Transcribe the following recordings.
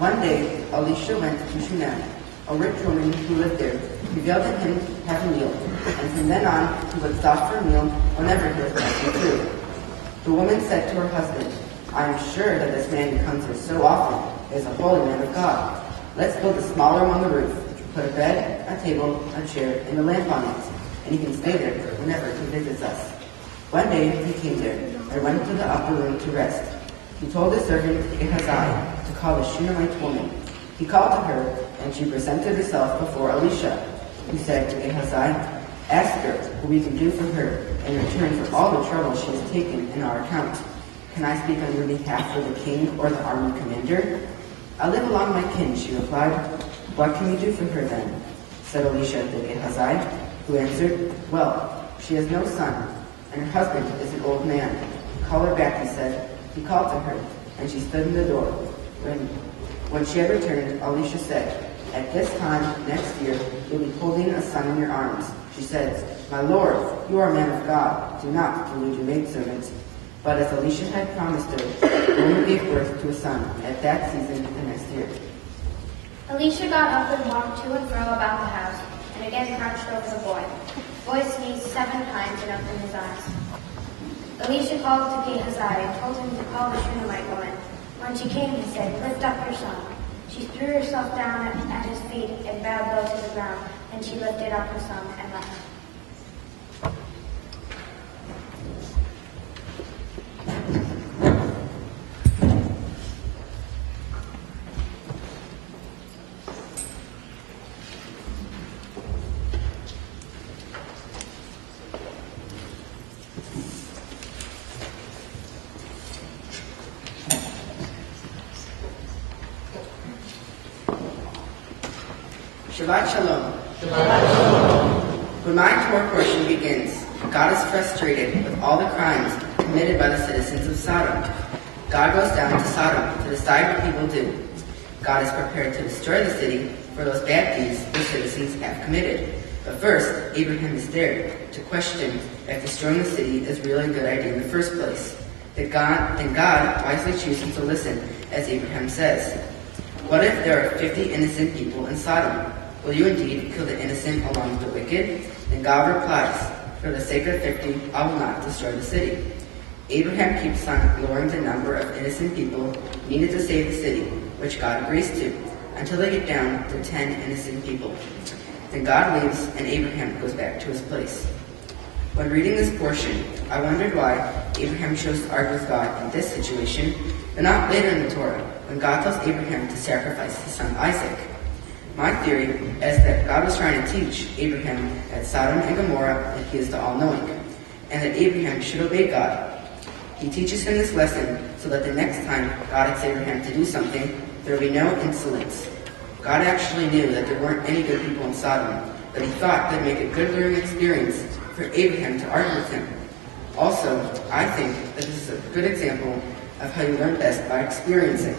One day, Elisha went to Shunem. A rich woman who lived there prevailed on him to have a meal, and from then on he would stop for a meal whenever he was passing through. The woman said to her husband, "I am sure that this man who comes here so often is a holy man of God. Let's build a smaller one on the roof, put a bed, a table, a chair, and a lamp on it, and he can stay there whenever he visits us." One day he came there and went to the upper room to rest. He told his servant Gehazi to call the Shunammite woman. He called to her, and she presented herself before Elisha. He said to Gehazi, "Ask her what we can do for her in return for all the trouble she has taken in our account. Can I speak on your behalf for the king or the army commander?" "I live along my kin," she replied. "What can you do for her then?" said Elisha to Gehazi, who answered, "Well, she has no son, and her husband is an old man. Call her back," he said. He called to her, and she stood in the door. When she had returned, Elisha said, "At this time next year you'll be holding a son in your arms." She said, "My lord, you are a man of God. Do not delude your maidservant." But as Elisha had promised her, the woman gave birth to a son at that season the next year. Elisha got up and walked to and fro about the house, and again crouched over the boy. The boy sneezed 7 times and opened his eyes. Elisha called to Gehazi and told him to call the Shunammite woman. When she came, he said, "Lift up your son." She threw herself down at his feet and bowed low to the ground, and she lifted up her son and left. Shabbat Shalom. Shabbat Shalom. When my Torah portion begins, God is frustrated with all the crimes committed by the citizens of Sodom. God goes down to Sodom to decide what he will do. God is prepared to destroy the city for those bad deeds the citizens have committed. But first, Abraham is there to question if destroying the city is really a good idea in the first place. Then God wisely chooses to listen, as Abraham says. "What if there are 50 innocent people in Sodom? Will you indeed kill the innocent along with the wicked?" And God replies, "For the sake of 50, I will not destroy the city." Abraham keeps on lowering the number of innocent people needed to save the city, which God agrees to, until they get down to 10 innocent people. Then God leaves, and Abraham goes back to his place. When reading this portion, I wondered why Abraham chose to argue with God in this situation, but not later in the Torah, when God tells Abraham to sacrifice his son Isaac. My theory is that God was trying to teach Abraham that Sodom and Gomorrah that he is the all-knowing, and that Abraham should obey God. He teaches him this lesson so that the next time God asks Abraham to do something, there will be no insolence. God actually knew that there weren't any good people in Sodom, but he thought that would make a good learning experience for Abraham to argue with him. Also, I think that this is a good example of how you learn best by experiencing.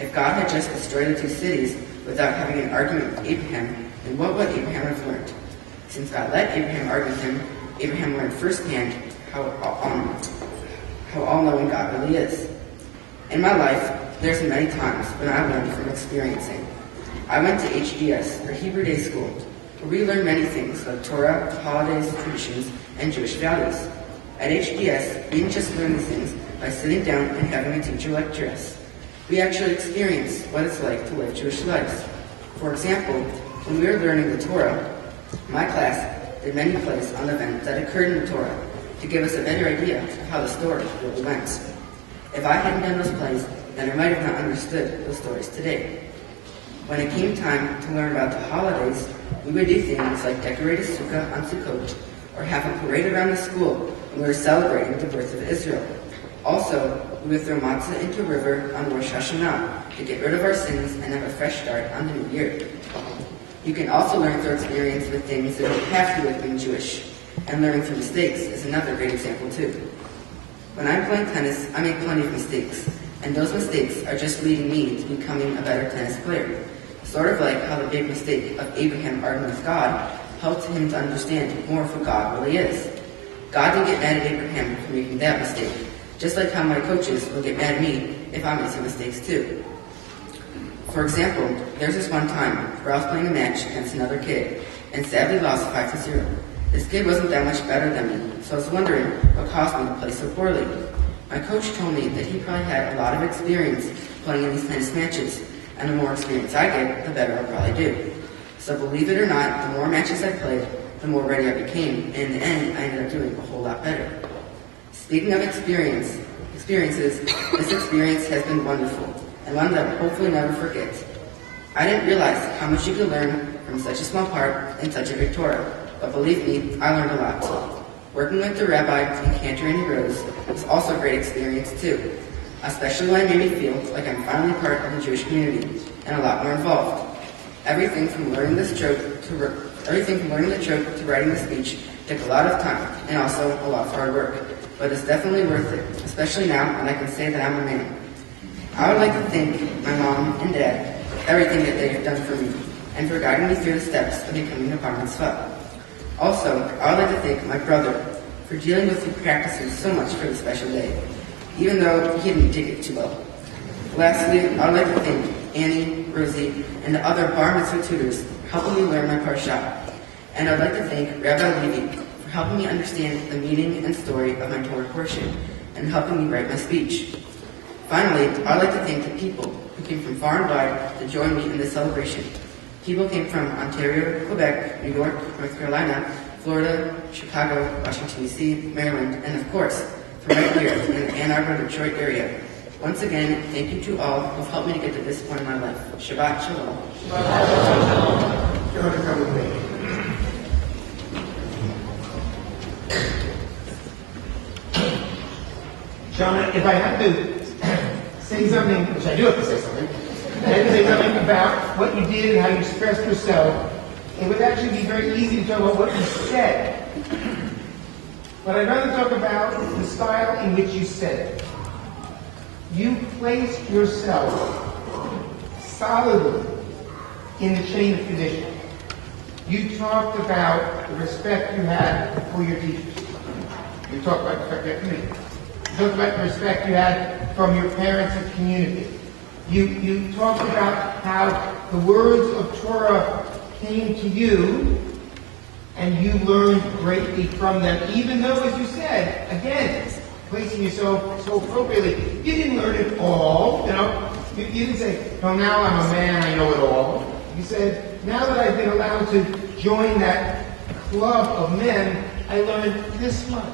If God had just destroyed the 2 cities without having an argument with Abraham, then what would Abraham have learned? Since God let Abraham argue with him, Abraham learned firsthand how all-knowing God really is. In my life, there's many times when I learned from experiencing. I went to HDS, or Hebrew Day School, where we learn many things like Torah, holidays, traditions, and Jewish values. At HDS, we didn't just learn these things by sitting down and having a teacher lecture us. We actually experience what it's like to live Jewish lives. For example, when we were learning the Torah, my class did many plays on events that occurred in the Torah to give us a better idea of how the story really went. If I hadn't done those plays, then I might have not understood those stories today. When it came time to learn about the holidays, we would do things like decorate a sukkah on Sukkot, or have a parade around the school when we were celebrating the birth of Israel. Also, we would throw matzah into a river on Rosh Hashanah to get rid of our sins and have a fresh start on the new year. You can also learn through experience with things that don't have to do with being Jewish, and learning through mistakes is another great example too. When I'm playing tennis, I make plenty of mistakes, and those mistakes are just leading me to becoming a better tennis player. Sort of like how the big mistake of Abraham arguing with God helped him to understand more of who God really is. God didn't get mad at Abraham for making that mistake, just like how my coaches will get mad at me if I make some mistakes too. For example, there's this one time where I was playing a match against another kid, and sadly lost 5-0. This kid wasn't that much better than me, so I was wondering what caused me to play so poorly. My coach told me that he probably had a lot of experience playing in these tennis matches, and the more experience I get, the better I'll probably do. So believe it or not, the more matches I played, the more ready I became, and in the end, I ended up doing a whole lot better. Speaking of experiences, this experience has been wonderful, and one that I'll hopefully never forget. I didn't realize how much you could learn from such a small part in such a big Torah, but believe me, I learned a lot. Working with the rabbi in Cantor and Rose was also a great experience too, especially when it made me feel like I'm finally part of the Jewish community and a lot more involved. Everything from learning the joke to writing the speech took a lot of time and also a lot of hard work, but it's definitely worth it, especially now when I can say that I'm a man. I would like to thank my mom and dad for everything that they have done for me and for guiding me through the steps of becoming a bar mitzvah. Also, I would like to thank my brother for dealing with the practices so much for the special day, even though he didn't take it too well. Lastly, I would like to thank Annie, Rosie, and the other bar mitzvah tutors for helping me learn my parsha. And I would like to thank Rabbi Levy for helping me understand the meaning and story of my Torah portion and helping me write my speech. Finally, I would like to thank the people who came from far and wide to join me in this celebration. People came from Ontario, Quebec, New York, North Carolina, Florida, Chicago, Washington, D.C., Maryland, and of course, from right here in the Ann Arbor, Detroit area. Once again, thank you to all who have helped me to get to this point in my life. Shabbat Shalom. Shabbat Shalom. Come with me. John, if I have to say something, which I do have to say something, I have to say something about what you did and how you expressed yourself, it would actually be very easy to talk about what you said. But I'd rather talk about the style in which you said it. You placed yourself solidly in the chain of tradition. You talked about the respect you had for your teachers. You talked about the respect you had for me. You talked about the respect you had from your parents and community. You talked about how the words of Torah came to you and you learned greatly from them, even though, as you said, again, placing yourself so appropriately, you didn't learn it all, you know. You didn't say, no, now I'm a man, I know it all. You said, now that I've been allowed to join that club of men, I learned this much.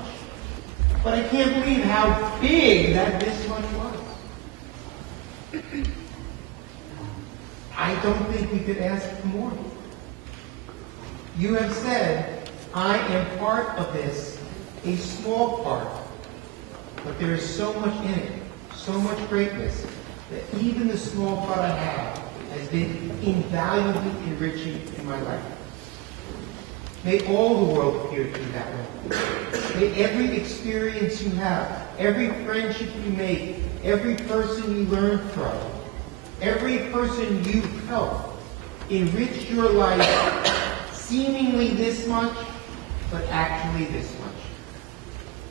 But I can't believe how big that this much was. I don't think we could ask for more. You have said, I am part of this, a small part. But there is so much in it, so much greatness, that even the small part I have has been invaluably enriching in my life. May all the world appear to you that way. May every experience you have, every friendship you make, every person you learn from, every person you help, enrich your life seemingly this much, but actually this much.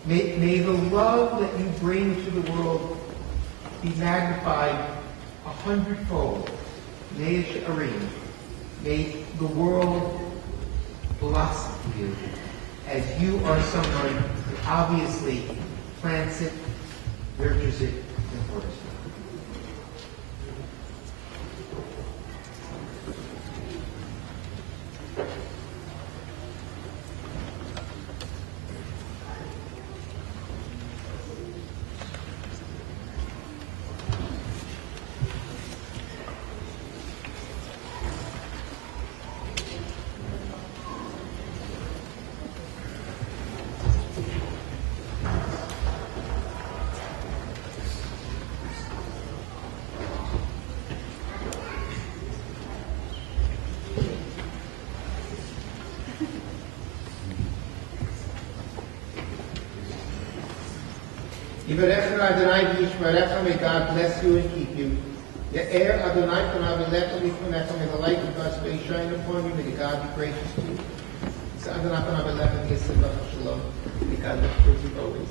May the love that you bring to the world be magnified 100-fold. May May the world blossom you as you are someone who obviously plants it, nurtures it, and waters it. May God bless you and keep you. May the light of God's face shine upon you. May God be gracious to you. May God bless you always.